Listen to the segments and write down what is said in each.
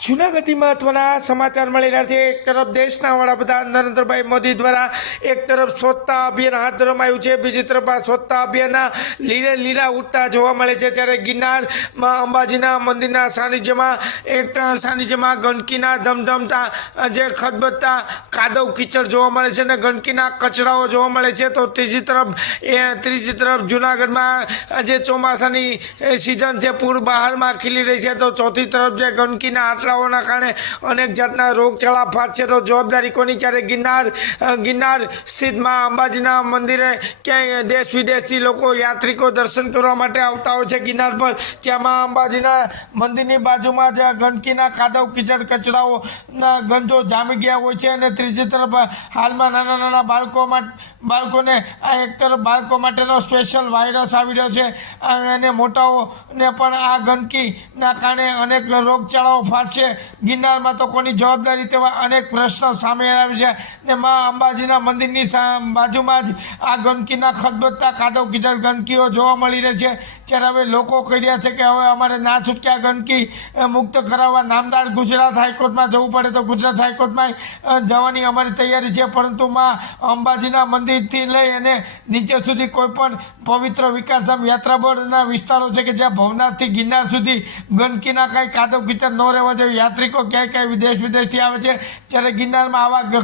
જૂનાગઢથી મહત્વના સમાચાર મળી રહ્યા છે। એક તરફ દેશના વડાપ્રધાન નરેન્દ્રભાઈ મોદી દ્વારા એક તરફ સ્વચ્છતા અભિયાન હાથ ધરવામાં આવ્યું છે, બીજી તરફ આ સ્વચ્છતા અભિયાનના લીરે લીરા ઉઠતા જોવા મળે છે। ત્યારે ગિરનારમાં અંબાજીના મંદિરના સાનિધ્યમાં ગંદકીના ધમધમતા જે ખદબદતા કાદવ કીચડ જોવા મળે છે અને ગંદકીના કચરાઓ જોવા મળે છે। તો ત્રીજી તરફ જૂનાગઢમાં જે ચોમાસાની સિઝન છે પૂર બહારમાં ખીલી રહી છે, તો ચોથી તરફ જે ગંદકીના આટલાઓના કારણે અનેક જાતના રોગચાળા ફાટશે। તો જવાબદારી કોની? જ્યારે ગિરનાર સ્થિતમાં અંબાજીના મંદિરે ક્યાંય દેશ વિદેશથી લોકો યાત્રિકો દર્શન કરવા માટે આવતા હોય છે ગિરનાર પર, જેમાં અંબાજીના મંદિરની બાજુમાં જ ગંદકીના કાદવ કીચડ કચરાઓના ગંધો જામી ગયા હોય છે। અને ત્રીજી તરફ હાલમાં નાના બાળકોને આ એક તરફ બાળકો માટેનો સ્પેશિયલ વાયરસ આવી રહ્યો છે અને મોટાઓને પણ આ ગંદકીના કારણે અનેક રોગચાળાઓ ફાટશે ગિરનારમાં, તો કોની જવાબદારી તેવા અનેક પ્રશ્નો સામે આવે છે। ને માં અંબાજીના મંદિરની બાજુમાં જ આ ગંદકીના ખદબદતા કાદવ કીચડ ગંદકીઓ જોવા મળી રહી છે। ત્યારે હવે લોકો કહી રહ્યા છે કે હવે અમારે ના છૂટકે આ ગંદકી મુક્ત કરાવવા નામદાર ગુજરાત હાઈકોર્ટમાં જવું પડે તો ગુજરાત હાઈકોર્ટમાં જવાની અમારી તૈયારી છે, પરંતુ માં અંબાજીના મંદિરથી લઈ અને નીચે સુધી કોઈ પણ પવિત્ર વિકાસધામ યાત્રા બોર્ડના વિસ્તારો છે કે જ્યાં ભવનાથથી ગિરનાર સુધી ગંદકીના કાંઈ કાદવ કીચડ ન રહેવા જોઈએ। યાત્રિકો ક્યાંય દેશ વિદેશથી આવે છે, જ્યારે ગિરનારમાં આવા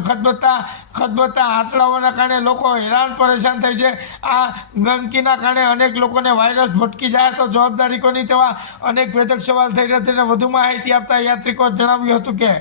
ખદબદતા આટલાઓના કારણે લોકો હેરાન પરેશાન થાય છે। આ ગંદકીના કારણે અનેક લોકોને વાયરસ ભટકી જાય તો જવાબદારી કોની તેવા અનેક વેધક સવાલ થઈ રહ્યા છે। અને વધુ માહિતી આપતા યાત્રિકો જણાવ્યું હતું કે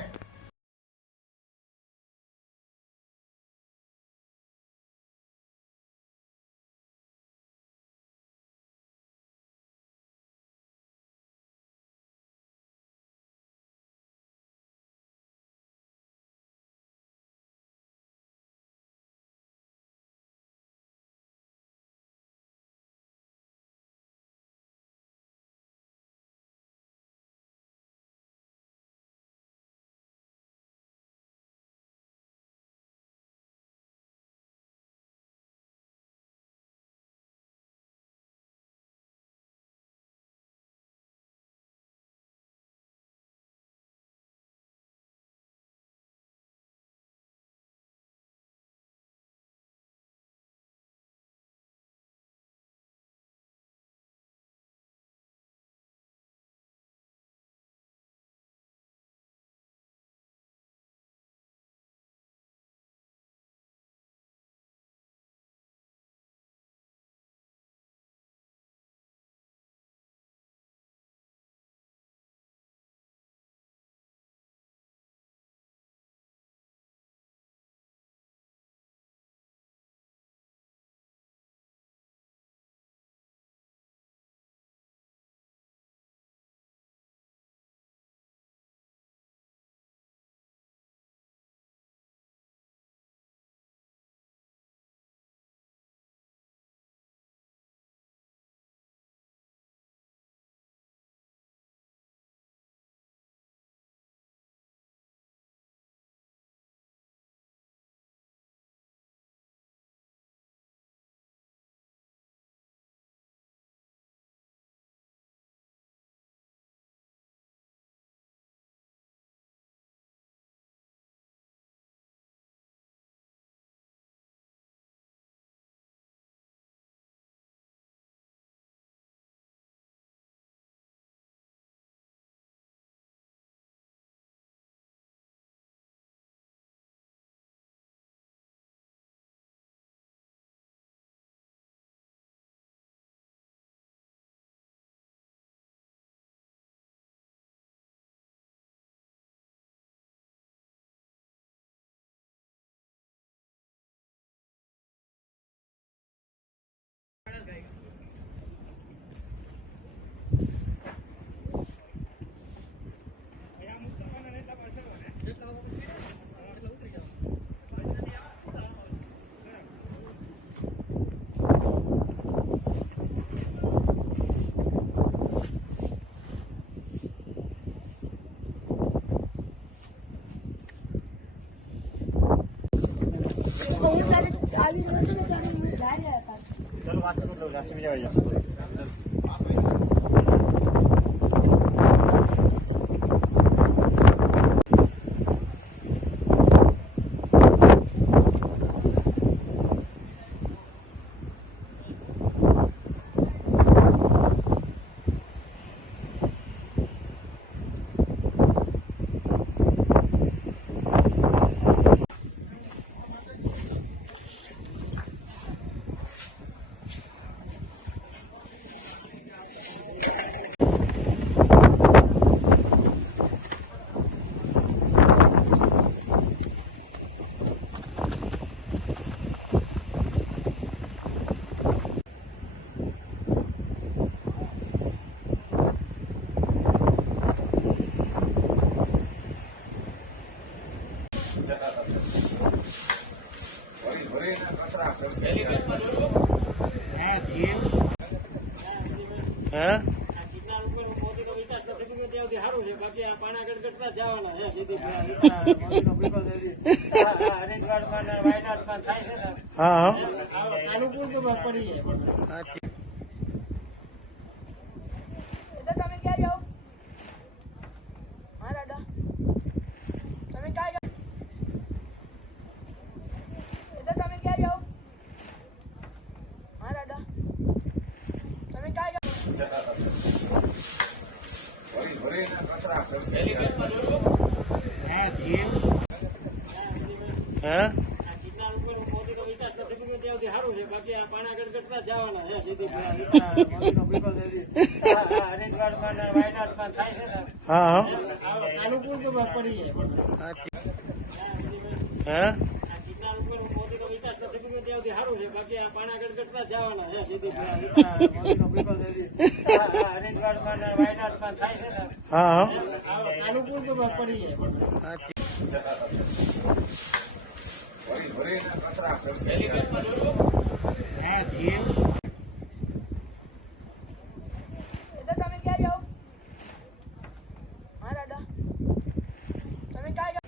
चलो वहाँ से मतलब राशि में जाओ। હે હા તમે ક્યાં જાઓ? હા દાદા, તમે ક્યાં જાઓ? તમે ક્યાં જાઓ? હા દાદા, તમે ક્યાં જાઓ? હે હા હે હા તમે ક્યાં જાઓ? હા દાદા, તમે ક્યાં જાઓ?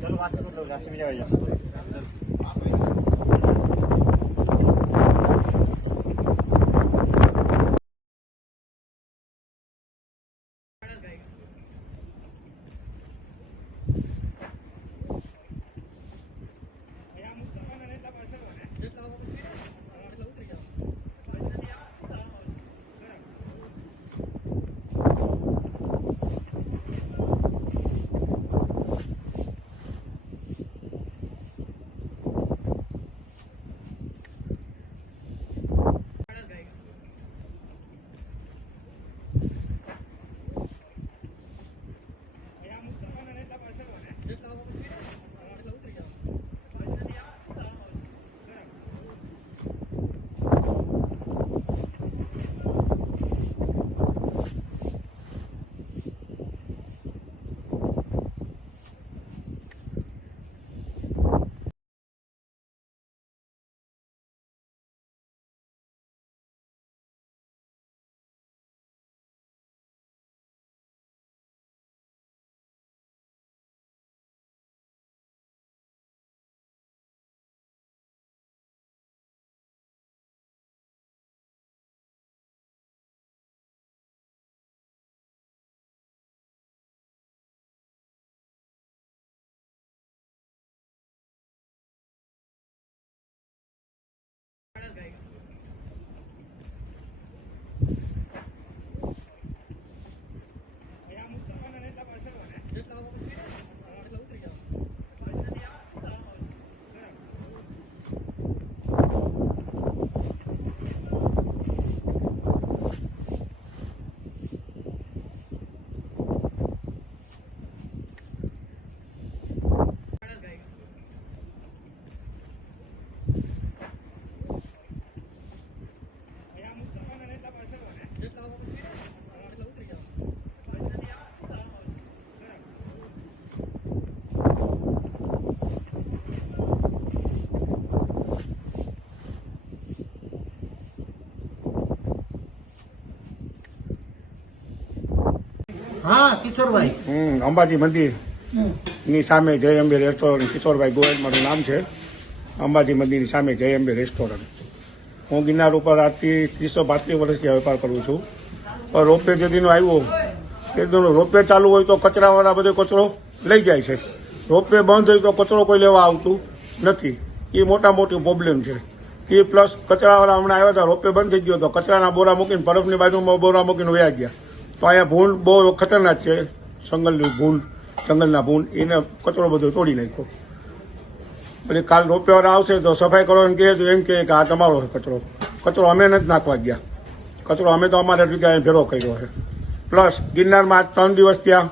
ચલો વાંચો તો દઉં રાશિ બીજા આવી જશે હા કિશોરભાઈ. અંબાજી મંદિર ની સામે જય અંબે રેસ્ટોરન્ટ, કિશોરભાઈ ગોયલ મારું નામ છે. અંબાજી મંદિરની સામે જય અંબે રેસ્ટોરન્ટ. હું ગિરનાર ઉપર આજથી 332 વર્ષથી વેપાર કરું છું. પણ રોપવે જે દીનો આવ્યો તે દીનો રોપવે ચાલુ હોય તો કચરાવાળા બધો કચરો લઈ જાય છે. રોપવે બંધ હોય તો કચરો કોઈ લેવા આવતું નથી. એ મોટા મોટી પ્રોબ્લેમ છે. એ પ્લસ કચરાવાળા હમણાં આવ્યા હતા, રોપે બંધ થઈ ગયો તો કચરાના બોરા મૂકીને પરબની બાજુમાં બોરા મૂકીને વયા ગયા. તો અહીંયા ભૂંડ બહુ ખતરનાક છે, જંગલના ભૂંડ એને કચરો બધો તોડી નાખ્યો. પછી કાલ રોપેવાળા આવશે તો સફાઈ કરવાનું કહે તો એમ કહે કે આ તમારો કચરો. કચરો અમે નથી નાખવા ગયા, કચરો અમે તો અમારા જગ્યાએ ભેરો કર્યો છે. પ્લસ ગિરનારમાં 3 દિવસ ત્યાં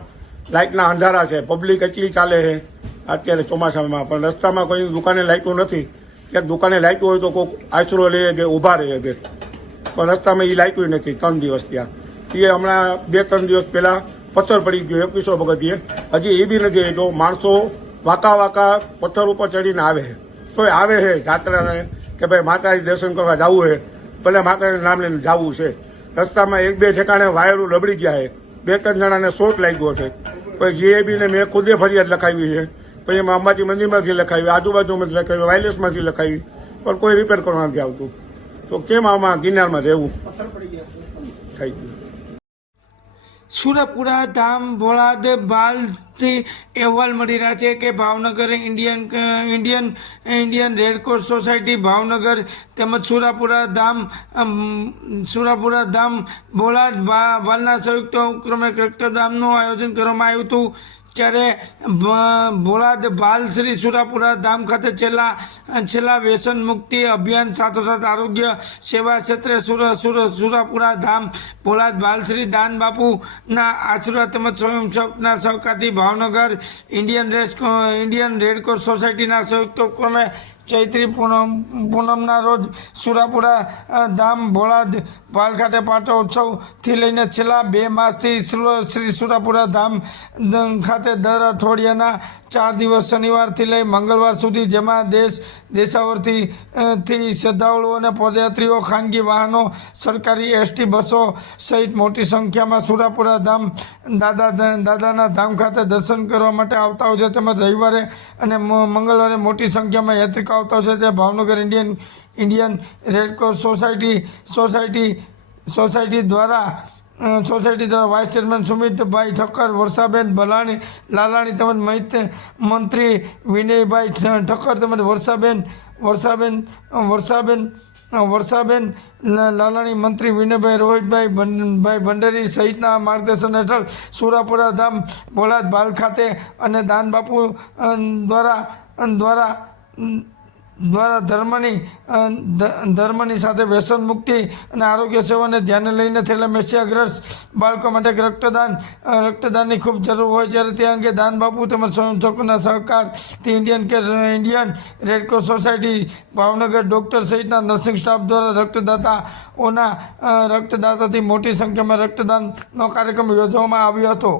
લાઇટના અંધારા છે, પબ્લિક એટલી ચાલે છે અત્યારે ચોમાસામાં, પણ રસ્તામાં કોઈ દુકાને લાઇટો નથી. ક્યાંક દુકાને લાઇટો હોય તો કોઈક આશરો લે કે ઊભા રહે કે, પણ રસ્તામાં એ લાઇટો નથી 3 દિવસ ત્યાં. એ હમણાં 2-3 દિવસ પહેલા પથ્થર પડી ગયો 2100 પગથિયે, હજી એ બી નથી એટલો. માણસો વાકા પથ્થર ઉપર ચડીને આવે છે, તોય આવે છે જાત્રાને કે ભાઈ માતાજી દર્શન કરવા જવું છે, ભલે માતાજીનું નામ લઈને જવું છે. રસ્તામાં 1-2 ઠેકાણે વાયરો લબડી ગયા છે, 2-3 જણાને શોટ લાગ્યો છે. પછી જીએબીને મેં ખુદે ફરિયાદ લખાવી છે, પછી એમાં અંબાજી મંદિરમાંથી લખાવી, આજુબાજુમાંથી લખાવી, વાયરલેસમાંથી લખાવી, પણ કોઈ રિપેર કરવા નથી આવતું. તો કેમ આમાં ગિરનારમાં રહેવું થઈ ગયું. સુરાપુરા ધામ ભોળાદ બાલથી અહેવાલ મળી રહ્યા છે કે Bhavnagar Indian Red Cross Society Bhavnagar તેમજ સુરાપુરા ધામ ભોળાદ બાલના સંયુક્ત ઉપક્રમે રક્તદાનનું આયોજન કરવામાં આવ્યું હતું. ત્યારે ભોળાદ બાલ શ્રી સુરાપુરા ધામ ખાતે છેલ્લા વ્યસન મુક્તિ અભિયાન સાથોસાથ આરોગ્ય સેવા ક્ષેત્રે સુરાપુરા ધામ ભોળાદ બાલશ્રી દાન બાપુના આશીર્વાદ તેમજ સ્વયંસેવકના સહકારથી ભાવનગર ઇન્ડિયન રેડક્રોસ સોસાયટીના સંયુક્ત ઉપક્રમે ચૈત્રી પૂનમના રોજ સુરાપુરા ધામ ભોળાદ પાલ ખાતે પાટોત્સવથી લઈને છેલ્લા 2 માસથી શ્રી સુરાપુરા ધામ ખાતે દર અઠવાડિયાના 4 દિવસ શનિવારથી લઈ મંગળવાર સુધી, જેમાં દેશાવરથી શ્રદ્ધાળુઓ અને પદયાત્રીઓ, ખાનગી વાહનો, સરકારી એસટી બસો સહિત મોટી સંખ્યામાં સુરાપુરા ધામ દાદાના ધામ ખાતે દર્શન કરવા માટે આવતા હોય છે. તેમજ રવિવારે અને મંગળવારે મોટી સંખ્યામાં યાત્રિકો આવતા હોય છે. તે ભાવનગર ઇન્ડિયન રેડક્રોસ સોસાયટી દ્વારા વાઇસ ચેરમેન સુમિતભાઈ ઠક્કર, વર્ષાબેન લાલાણી તેમજ મંત્રી વિનયભાઈ ઠક્કર તેમજ વર્ષાબેન લાલાણી, મંત્રી વિનયભાઈ, રોહિતભાઈ ભંડેરી સહિતના માર્ગદર્શન હેઠળ સુરાપુરા ધામ ભોળાદ બાલ ખાતે અને દાન બાપુ દ્વારા ધર્મની સાથે વ્યસન મુક્તિ અને આરોગ્ય સેવાને ધ્યાને લઈને થેલેમેસિયાગ્રસ્ત બાળકો માટે રક્તદાનની ખૂબ જરૂર હોય, જ્યારે તે અંગે દાન બાપુ તેમજ સ્વયંસેવકોના સહકારથી Indian Red Cross Society Bhavnagar doctor સહિતના નર્સિંગ સ્ટાફ દ્વારા રક્તદાતાથી મોટી સંખ્યામાં રક્તદાનનો કાર્યક્રમ યોજવામાં આવ્યો હતો.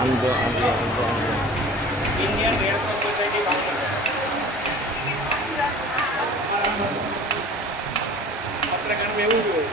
Indian Red Cross Society Bhavnagar. પત્રકારમાં એવું જ હોય.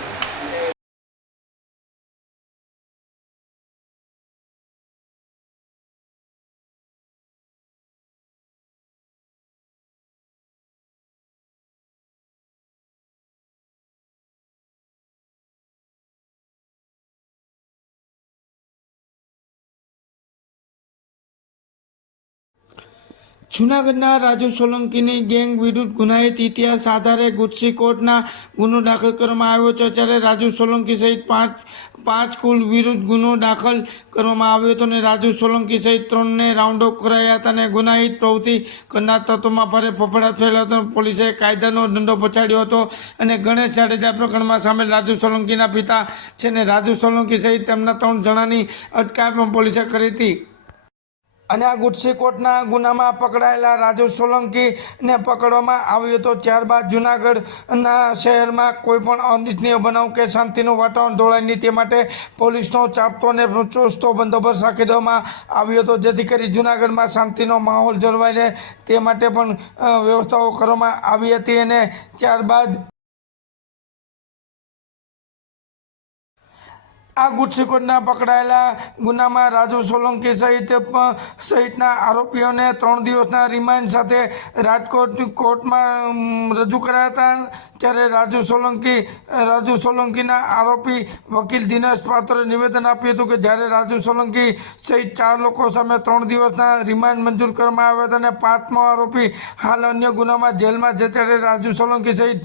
જૂનાગઢના રાજુ સોલંકીની ગેંગ વિરુદ્ધ ગુનાહિત ઇતિહાસ આધારે ગુજસી કોર્ટના ગુનો દાખલ કરવામાં આવ્યો છે. ત્યારે રાજુ સોલંકી સહિત પાંચ કુલ વિરુદ્ધ ગુનો દાખલ કરવામાં આવ્યો હતો અને રાજુ સોલંકી સહિત 3ને રાઉન્ડ અપ કરાયા હતા અને ગુનાહિત પ્રવૃત્તિ કરનાર તત્વોમાં ભારે ફફડાટ થયેલો હતો. પોલીસે કાયદાનો દંડો પછાડ્યો હતો અને ગણેશ જાડેજા પ્રકરણમાં સામેલ રાજુ સોલંકીના પિતા છે ને રાજુ સોલંકી સહિત તેમના 3 જણાની અટકાયત પણ પોલીસે કરી હતી. અને આ ગુજસી કોર્ટના ગુનામાં પકડાયેલા રાજુ સોલંકીને પકડવામાં આવ્યો હતો. ત્યારબાદ જૂનાગઢના શહેરમાં કોઈ પણ અનિચ્છનીય બનાવ કે શાંતિનું વાતાવરણ દોડાય નહીં તે માટે પોલીસનો ચાપતો અને ચુસ્તો બંદોબસ્ત રાખી દેવામાં આવ્યો હતો, જેથી કરી જૂનાગઢમાં શાંતિનો માહોલ જળવાય રહે તે માટે પણ વ્યવસ્થાઓ કરવામાં આવી હતી. અને ત્યારબાદ આ ગુજસી કોર્ટના પકડાયેલા ગુનામાં રાજુ સોલંકી સહિતના આરોપીઓને 3 દિવસના રિમાન્ડ સાથે રાજકોટ કોર્ટમાં રજૂ કરાયા હતા. ત્યારે રાજુ સોલંકીના આરોપી વકીલ દિનેશ પાત્રે નિવેદન આપ્યું હતું કે જ્યારે રાજુ સોલંકી સહિત 4 લોકો સામે 3 દિવસના રિમાન્ડ મંજૂર કરવામાં આવ્યા હતા અને 5મો આરોપી હાલ અન્ય ગુનામાં જેલમાં છે. ત્યારે રાજુ સોલંકી સહિત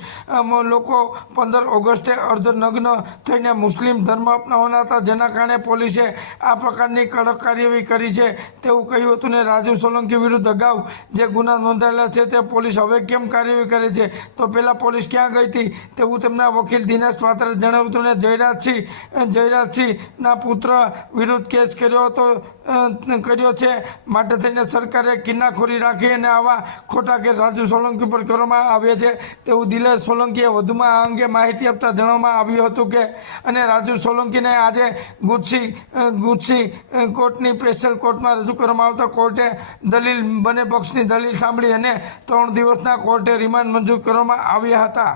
લોકો 15 ઓગસ્ટે અર્ધનગ્ન થઈને મુસ્લિમ ધર્મ અપનાવવાના હતા, જેના કારણે પોલીસે આ પ્રકારની કડક કાર્યવાહી કરી છે તેવું કહ્યું હતું. ને રાજુ સોલંકી વિરુદ્ધ અગાઉ જે ગુના નોંધાયેલા છે તે પોલીસ હવે કેમ કાર્યવાહી કરે છે, તો પહેલાં પોલીસ ક્યાં ગઈ હતી તેવું તેમના વકીલ દિનેશ પાત્રે જણાવ્યું હતું. ને જયરાજસિંહના પુત્ર વિરુદ્ધ કેસ કર્યો છે, માટે થઈને સરકારે કિન્નાખોરી રાખી અને આવા ખોટા કેસ રાજુ સોલંકી પર કરવામાં આવ્યા છે તેવું દિનેશ સોલંકીએ વધુમાં આ અંગે માહિતી આપતા જણાવવામાં આવ્યું હતું કે અને રાજુ સોલંકીને આજે ગુજસી કોર્ટની સ્પેશિયલ કોર્ટમાં રજૂ કરવામાં આવતા કોર્ટે બંને પક્ષની દલીલ સાંભળી અને 3 દિવસના કોર્ટે રિમાન્ડ મંજૂર કરવામાં આવ્યા હતા.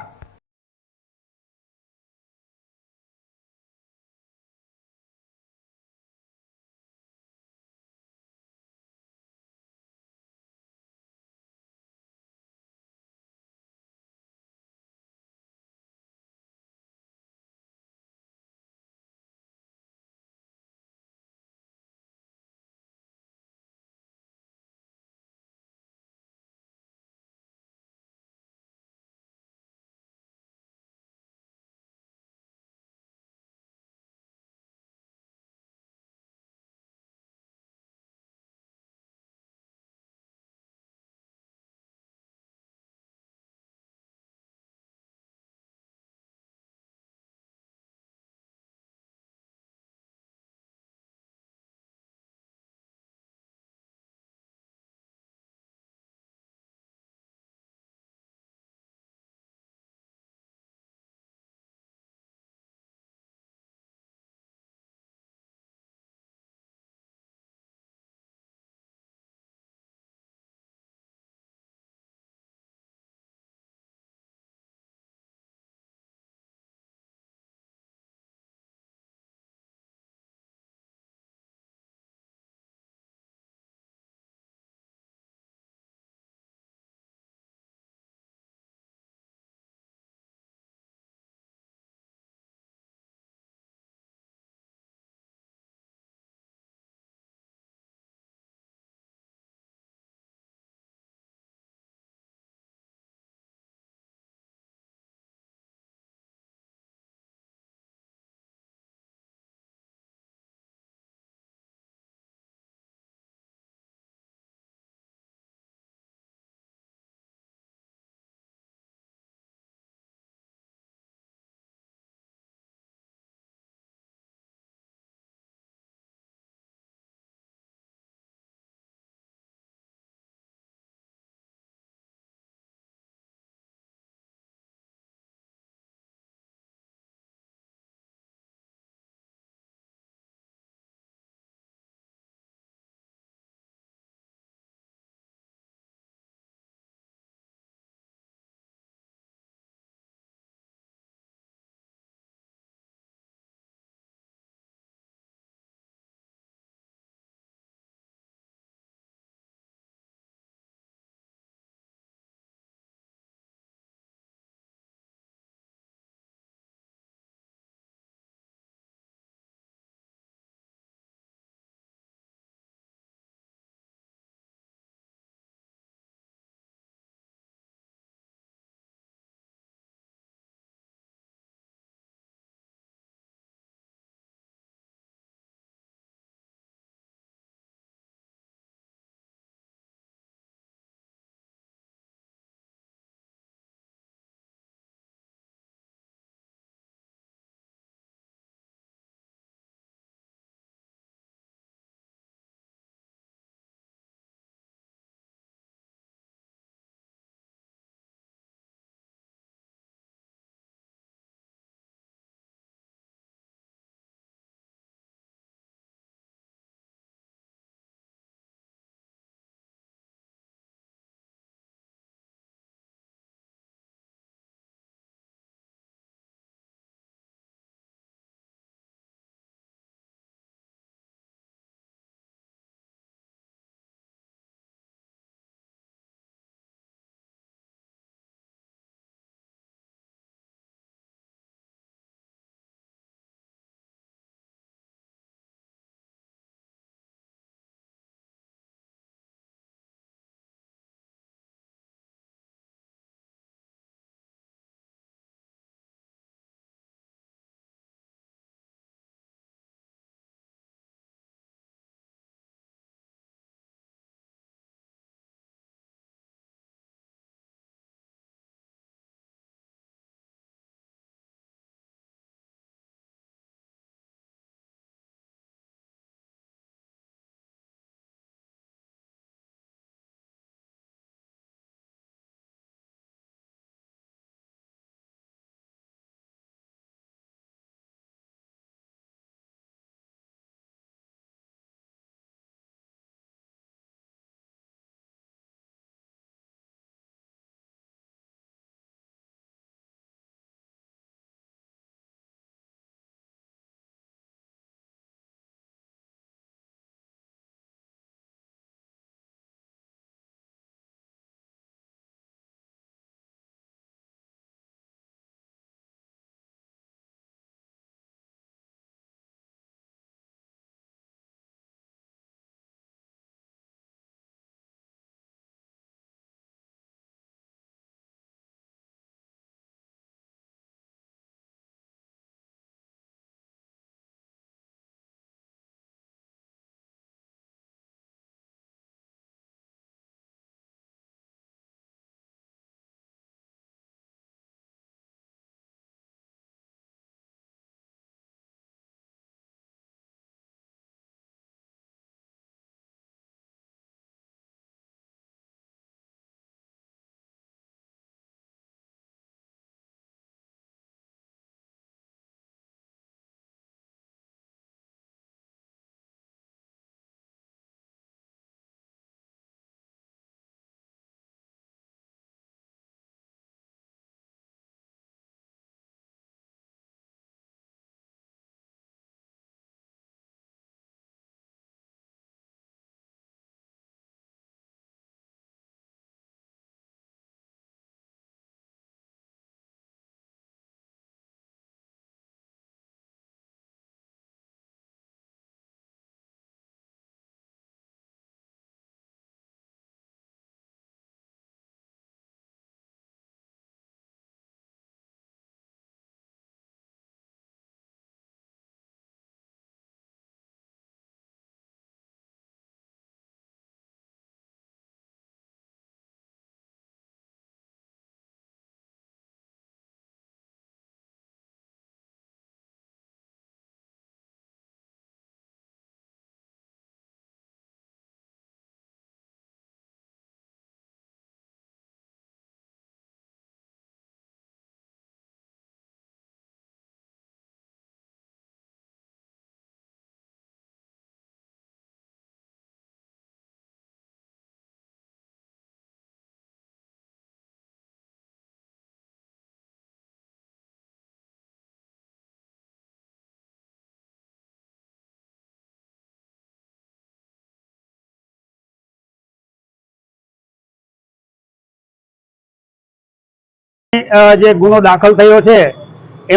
જે ગુનો દાખલ થયો છે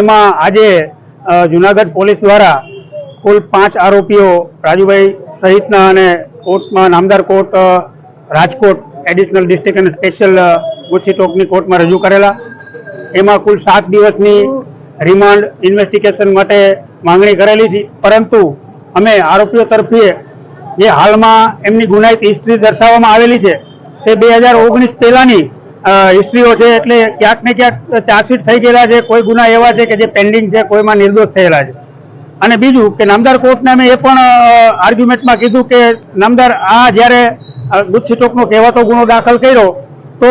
એમાં આજે જુનાગઢ પોલીસ દ્વારા કુલ 5 આરોપીઓ રાજુભાઈ સહિતના અને કોર્ટમાં નામદાર કોર્ટ રાજકોટ એડિશનલ ડિસ્ટ્રિક્ટ અને સ્પેશિયલ ગુસ્સી ટોકની કોર્ટમાં રજૂ કરેલા. એમાં કુલ 7 દિવસની રિમાન્ડ ઇન્વેસ્ટિગેશન માટે માંગણી કરેલી છે, પરંતુ અમે આરોપીઓ તરફથી જે હાલમાં એમની ગુનાહિત હિસ્ટ્રી દર્શાવવામાં આવેલી છે તે 2019 પહેલાની હિસ્ટ્રીઓ છે, એટલે ક્યાંક ને ક્યાંક ચાર્જશીટ થઈ ગયેલા છે. કોઈ ગુના એવા છે કે જે પેન્ડિંગ છે, કોઈમાં નિર્દોષ થયેલા છે. અને બીજું કે નામદાર કોર્ટને અમે એ પણ આર્ગ્યુમેન્ટમાં કીધું કે નામદાર આ જ્યારે ગુસ્સી ટોકનો કહેવાતો ગુનો દાખલ કર્યો તો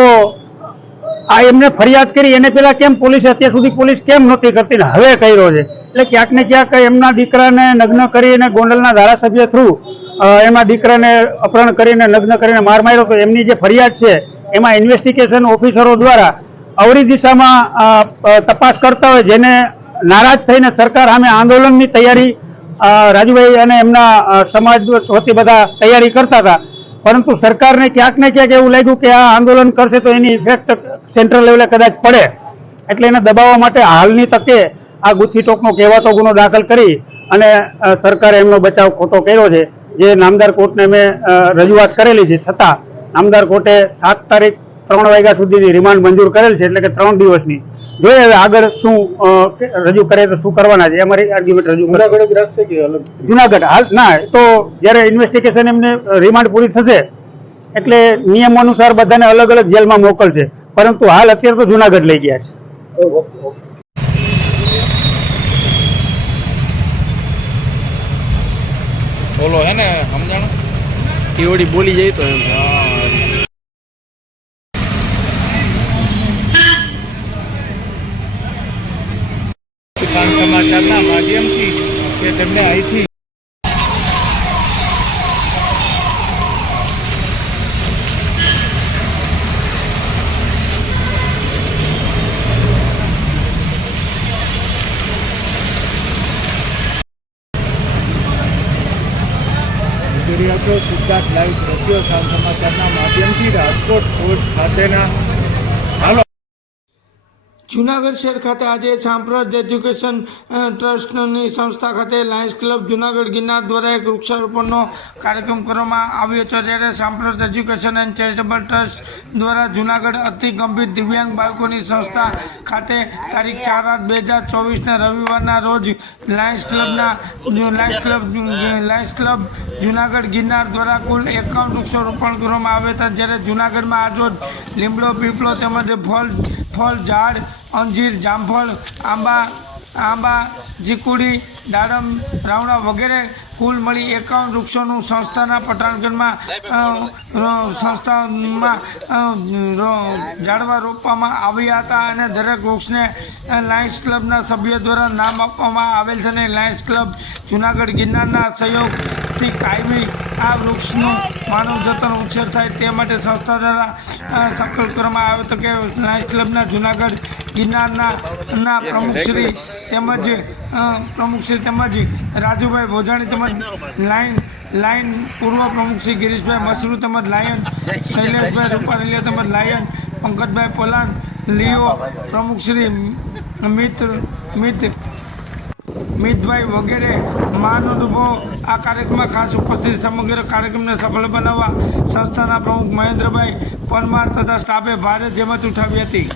આ એમને ફરિયાદ કરી એને પેલા કેમ પોલીસે અત્યાર સુધી પોલીસ કેમ નહોતી કરતી ને હવે કર્યો છે? એટલે ક્યાંક ને ક્યાંક એમના દીકરાને નગ્ન કરીને ગોંડલના ધારાસભ્ય થ્રુ એમના દીકરાને અપહરણ કરીને નગ્ન કરીને માર માર્યો, તો એમની જે ફરિયાદ છે એમાં ઇન્વેસ્ટિગેશન ઓફિસરો દ્વારા અવરી દિશામાં તપાસ કરતા હોય, જેને નારાજ થઈને સરકાર સામે આંદોલનની તૈયારી રાજુભાઈ અને એમના સમાજ વતી બધા તૈયારી કરતા હતા. પરંતુ સરકારને ક્યાંક ને ક્યાંક એવું લાગ્યું કે આ આંદોલન કરશે તો એની ઇફેક્ટ સેન્ટ્રલ લેવલે કદાચ પડે, એટલે એને દબાવવા માટે હાલની તકે આ ગુસ્સી ટોકનો કહેવાતો ગુનો દાખલ કરી અને સરકારે એમનો બચાવ ખોટો કર્યો છે, જે નામદાર કોર્ટને મેં રજૂઆત કરેલી છે. છતાં નામદાર કોર્ટે 7 તારીખ 3 વાગ્યા સુધીની રિમાન્ડ મંજૂર કરેલ છે, એટલે કે 3 દિવસની. જોઈએ હવે આગળ શું રજૂ કરે તો શું કરવાના છે, અમારી આર્ગ્યુમેન્ટ રજૂ જુનાગઢ રાખશે કે અલગ? જુનાગઢ હાલ ના, તો જ્યારે ઇન્વેસ્ટિગેશન એમને રિમાન્ડ પૂરી થશે એટલે નિયમ અનુસાર બધાને અલગ અલગ જેલમાં મોકલશે, પરંતુ હાલ અત્યારે તો જુનાગઢ લઈ ગયા છે. બોલો હે ને સમજાણ ટીઓડી બોલી જાય તો એમ સમાચારના માધ્યમથી કે તેમને અહીંથી સિદ્ધાર્થ લાઈવ દ્રશ્યો સમાચારના માધ્યમથી રાજકોટ કોર્ટ ખાતેના જુનાગઢ શહેર ખાતે આજે સાંપ્રત એજ્યુકેશન ટ્રસ્ટની સંસ્થા ખાતે લાયન્સ ક્લબ જુનાગઢ ગિરનાર દ્વારા એક વૃક્ષારોપણનો કાર્યક્રમ કરવામાં આવ્યો છે. ત્યારે સાંપ્રત એજ્યુકેશન એન્ડ ચેરિટેબલ ટ્રસ્ટ દ્વારા જુનાગઢ અતિ ગંભીર દિવ્યાંગ બાળકોની સંસ્થા ખાતે તારીખ 4/8/2024ને રવિવારના રોજ લાયન્સ ક્લબ જુનાગઢ ગિરનાર દ્વારા કુલ 51 વૃક્ષારોપણ કરવામાં આવ્યા હતા. જ્યારે જુનાગઢમાં આજરોજ લીમડો, પીપળો તેમજ ફળ ઝાડ, અંજીર, જામફળ, આંબા, ચીકુડી, દાડમ, રાવણા વગેરે કુલ મળી 51 વૃક્ષોનું સંસ્થાના પટાણગઢમાં ઝાડવા રોપવામાં આવ્યા હતા અને દરેક વૃક્ષને લાયન્સ ક્લબના સભ્યો દ્વારા નામ આપવામાં આવેલ છે. અને લાયન્સ ક્લબ જુનાગઢ ગિરનારના સહયોગથી કાયમી આ વૃક્ષનું માનવ જતન ઉછેર થાય તે માટે સંસ્થા દ્વારા સંકલ્પ કરવામાં આવ્યો હતો કે લાયન્સ ક્લબના જુનાગઢ ગિરનારના પ્રમુખશ્રી તેમજ રાજુભાઈ ભોજાણી તેમજ લાયન પૂર્વ પ્રમુખશ્રી ગિરીશભાઈ મસરૂ તેમજ લાયન શૈલેષભાઈ રૂપારેલિયા તેમજ લાયન પંકજભાઈ પોલાન, લિયો પ્રમુખશ્રી મિતભાઈ વગેરે મહાનુભાવો આ કાર્યક્રમમાં ખાસ ઉપસ્થિત. સમગ્ર કાર્યક્રમને સફળ બનાવવા સંસ્થાના પ્રમુખ મહેન્દ્રભાઈ પરમાર તથા સ્ટાફે ભારે જહેમત ઉઠાવી હતી.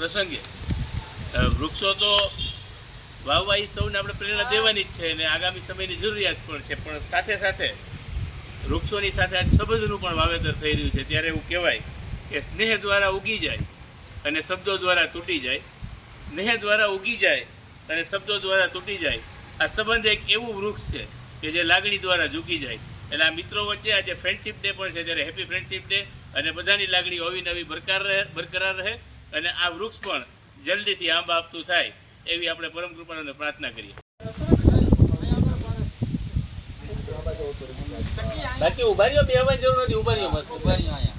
પ્રસંગે વૃક્ષો તો વાવવા એ સૌને આપણે પ્રેરણા દેવાની જ છે અને આગામી સમયની જરૂરિયાત પણ છે, પણ સાથે સાથે વૃક્ષોની સાથે આજ સંબંધનું પણ વાવેતર થઈ રહ્યું છે. ત્યારે એવું કહેવાય કે સ્નેહ દ્વારા ઉગી જાય અને શબ્દો દ્વારા તૂટી જાય, સ્નેહ દ્વારા ઉગી જાય અને શબ્દો દ્વારા તૂટી જાય. આ સંબંધ એક એવું વૃક્ષ છે કે જે લાગણી દ્વારા ઝૂકી જાય. એટલે આ મિત્રો વચ્ચે આજે ફ્રેન્ડશિપ ડે પણ છે, ત્યારે હેપી ફ્રેન્ડશિપ ડે અને બધાની લાગણી અવિનવી બરકરાર રહે અને આ વૃક્ષ પણ જલ્દીથી આંબા આપતું થાય એવી આપણે પરમ કૃપાળુને પ્રાર્થના કરીએ. બાકી ઉભા રહ્યો, બેહવાની જરૂર નથી, ઉભા રહ્યો મસ્ત ઉભા રહ્યો અહીંયા.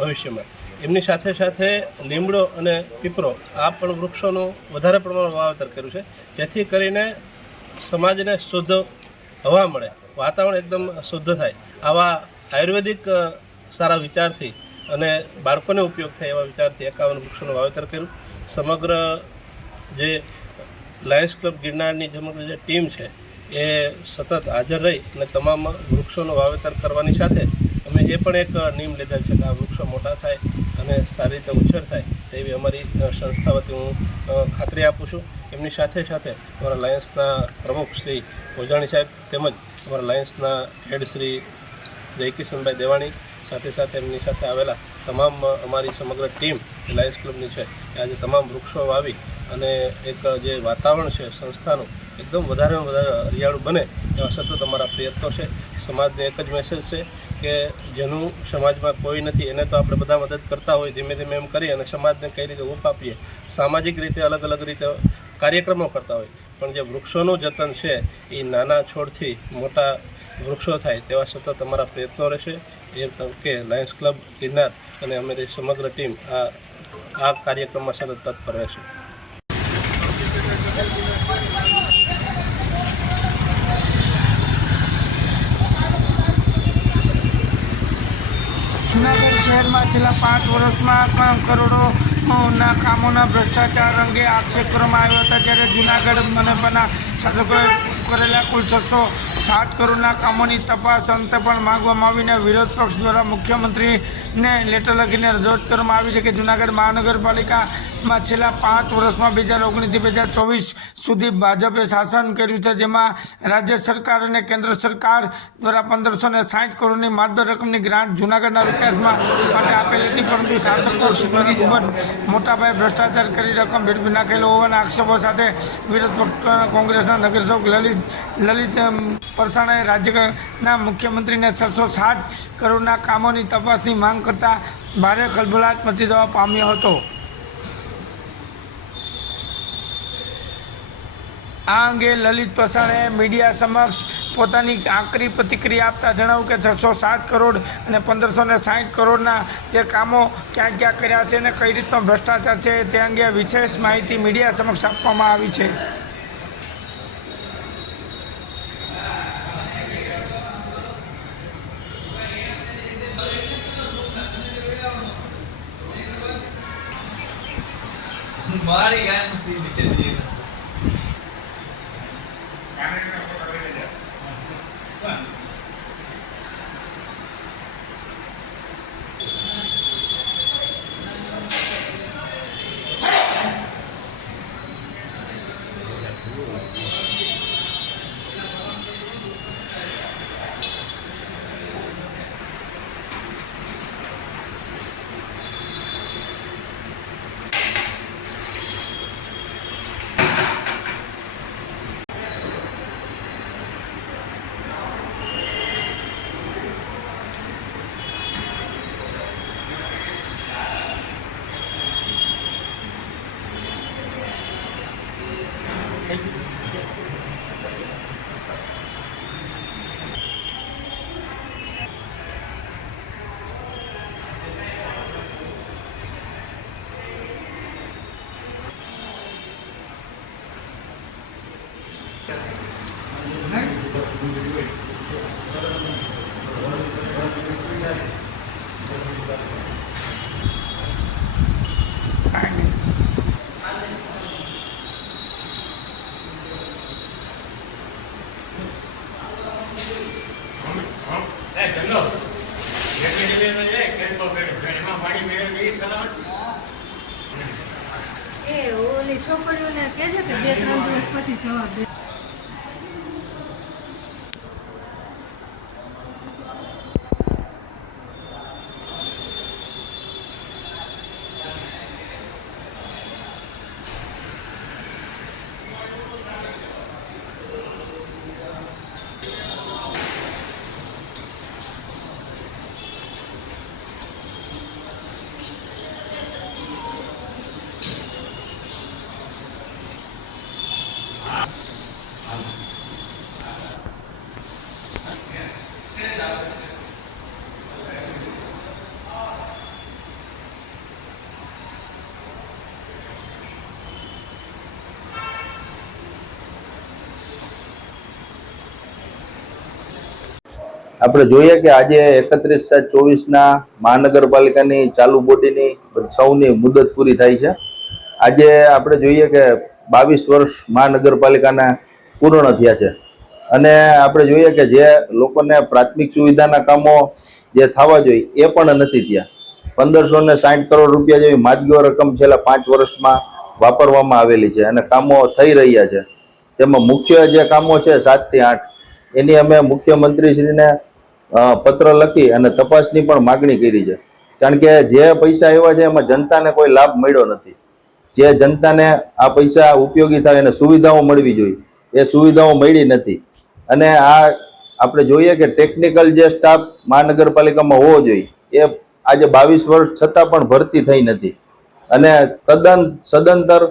ભવિષ્યમાં એમની સાથે સાથે લીમડો અને પીપળો આ પણ વૃક્ષોનું વધારે પ્રમાણમાં વાવેતર કર્યું છે, જેથી કરીને સમાજને શુદ્ધ હવા મળે, વાતાવરણ એકદમ શુદ્ધ થાય. આવા આયુર્વેદિક સારા વિચારથી અને બાળકોને ઉપયોગ થાય એવા વિચારથી 51 વૃક્ષોનું વાવેતર કર્યું. સમગ્ર જે લાયન્સ ક્લબ ગિરનારની સમગ્ર જે ટીમ છે એ સતત હાજર રહી અને તમામ વૃક્ષોનું વાવેતર કરવાની સાથે અમે એ પણ એક નિયમ લીધા છે કે આ વૃક્ષો મોટા થાય અને સારી રીતે ઉછેર થાય તેવી અમારી સંસ્થા વતી હું ખાતરી આપું છું. એમની સાથે સાથે અમારા લાયન્સના પ્રમુખ શ્રી ઓજાણી સાહેબ તેમજ અમારા લાયન્સના હેડ શ્રી જયકિશનભાઈ દેવાણી સાથે સાથે એમની સાથે આવેલા તમામ અમારી સમગ્ર ટીમ લાયન્સ ક્લબની છે એ આજે તમામ વૃક્ષો વાવી અને એક જે વાતાવરણ છે સંસ્થાનું એકદમ વધારેમાં વધારે હરિયાળું બને એવા સતત અમારા પ્રયત્નો છે. સમાજને એક જ મેસેજ છે કે જેનું સમાજમાં કોઈ નથી એને તો આપણે બધા મદદ કરતા હોય, ધીમે ધીમે એમ કરી અને સમાજને કઈ રીતે ઊપ આપીએ, સામાજિક રીતે અલગ અલગ રીતે કાર્યક્રમો કરતા હોય, પણ જે વૃક્ષોનું જતન છે એ નાના છોડથી મોટા વૃક્ષો થાય તેવા સતત અમારા પ્રયત્નો રહેશે. એ કે લાયન્સ ક્લબ ગિરનાર અને અમારી સમગ્ર ટીમ આ કાર્યક્રમમાં સતત તત્પર રહેશે. જૂનાગઢ શહેરમાં છેલ્લા 5 વર્ષમાં કરોડોના કામોના ભ્રષ્ટાચાર અંગે આક્ષેપ કરવામાં આવ્યો હતા, જ્યારે જૂનાગઢ મનપાના શાસકોએ કરેલા કુલ 660 કરોડના કામોની તપાસ અંતે પણ માંગવામાં આવીને વિરોધ પક્ષ દ્વારા મુખ્યમંત્રીને લેટર લખીને રજૂઆત કરવામાં આવી છે કે જૂનાગઢ મહાનગરપાલિકા માં છેલ્લા 5 વર્ષમાં 2019 થી 2024 સુધી ભાજપે શાસન કર્યું છે, જેમાં રાજ્ય સરકાર અને કેન્દ્ર સરકાર દ્વારા 1560 કરોડની માતબર રકમની ગ્રાન્ટ જૂનાગઢના વિકાસમાં માટે આપેલી હતી, પરંતુ શાસક પક્ષ દ્વારા ખૂબ જ મોટા પાયે ભ્રષ્ટાચાર કરી રકમ વેડફી નાખેલો હોવાના આક્ષેપો સાથે વિરોધ પક્ષ કોંગ્રેસના નગરસેવક લલિત પરસાણાએ રાજ્યના મુખ્યમંત્રીને 660 કરોડના કામોની તપાસની માંગ કરતા ભારે ખળભળાટ મચી જવા પામ્યો હતો. આ અંગે લલિત પરસાણાએ મીડિયા સમક્ષ પોતાની આકરી પ્રતિક્રિયા આપતા જણાવ્યું કે 607 કરોડ અને 1560 કરોડના જે કામો ક્યાં ક્યાં કર્યા છે અને કઈ રીતનો ભ્રષ્ટાચાર છે તે અંગે વિશેષ માહિતી મીડિયા સમક્ષ આપવામાં આવી છે. એ ઓલી છોકરીઓને કહે છે કે 2-3 દિવસ પછી જવાબ દે. આપણે જોઈએ કે આજે 31/7/24 મહાનગરપાલિકાની ચાલુ બોડીની સૌની મુદત પૂરી થાય છે. આજે આપણે જોઈએ કે 22 વર્ષ મહાનગરપાલિકાના પૂર્ણ થયા છે અને આપણે જોઈએ કે જે લોકોને પ્રાથમિક સુવિધાના કામો જે થવા જોઈએ એ પણ નથી થયા. 1560 કરોડ રૂપિયા જેવી માદગીઓ રકમ છેલ્લા 5 વર્ષમાં વાપરવામાં આવેલી છે અને કામો થઈ રહ્યા છે. તેમાં મુખ્ય જે કામો છે 7 થી 8 એની અમે મુખ્યમંત્રીશ્રીને પત્ર લખી અને તપાસની પણ માગણી કરી છે, કારણ કે જે પૈસા આવ્યા છે એમાં જનતાને કોઈ લાભ મળ્યો નથી. જે જનતાને આ પૈસા ઉપયોગી થાય અને સુવિધાઓ મળવી જોઈએ એ સુવિધાઓ મળી નથી. અને આ આપણે જોઈએ કે ટેકનિકલ જે સ્ટાફ મહાનગરપાલિકામાં હોવો જોઈએ એ આજે 22 વર્ષ છતાં પણ ભરતી થઈ નથી અને તદ્દન સદંતર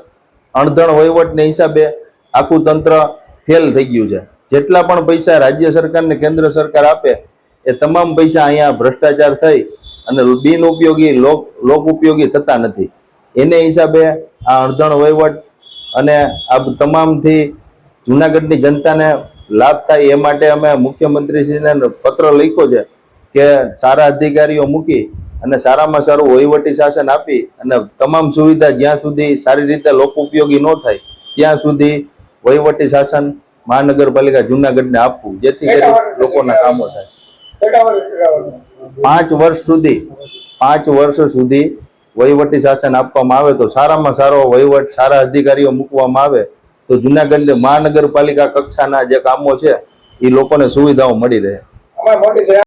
અણધણ વહીવટને હિસાબે આખું તંત્ર ફેલ થઈ ગયું છે. જેટલા પણ પૈસા રાજ્ય સરકાર ને કેન્દ્ર સરકાર આપે એ તમામ પૈસા અહીંયા ભ્રષ્ટાચાર થઈ અને બિનઉપયોગી લોક ઉપયોગી થતા નથી. એને હિસાબે આ અણધણ વહીવટ અને આ તમામથી જૂનાગઢની જનતાને લાભ થાય એ માટે અમે મુખ્યમંત્રીશ્રીને પત્ર લખ્યો છે કે સારા અધિકારીઓ મૂકી અને સારામાં સારું વહીવટી શાસન આપી અને તમામ સુવિધા જ્યાં સુધી સારી રીતે લોક ઉપયોગી ન થાય ત્યાં સુધી વહીવટી શાસન મહાનગરપાલિકા જૂનાગઢને આપવું, જેથી કરી લોકોના કામો થાય. 5 વર્ષ સુધી વહીવટી શાસન આપવામાં આવે તો સારામાં સારો વહીવટ, સારા અધિકારીઓ મૂકવામાં આવે તો જુનાગઢ મહાનગરપાલિકા કક્ષાના જે કામો છે એ લોકોને સુવિધાઓ મળી રહે.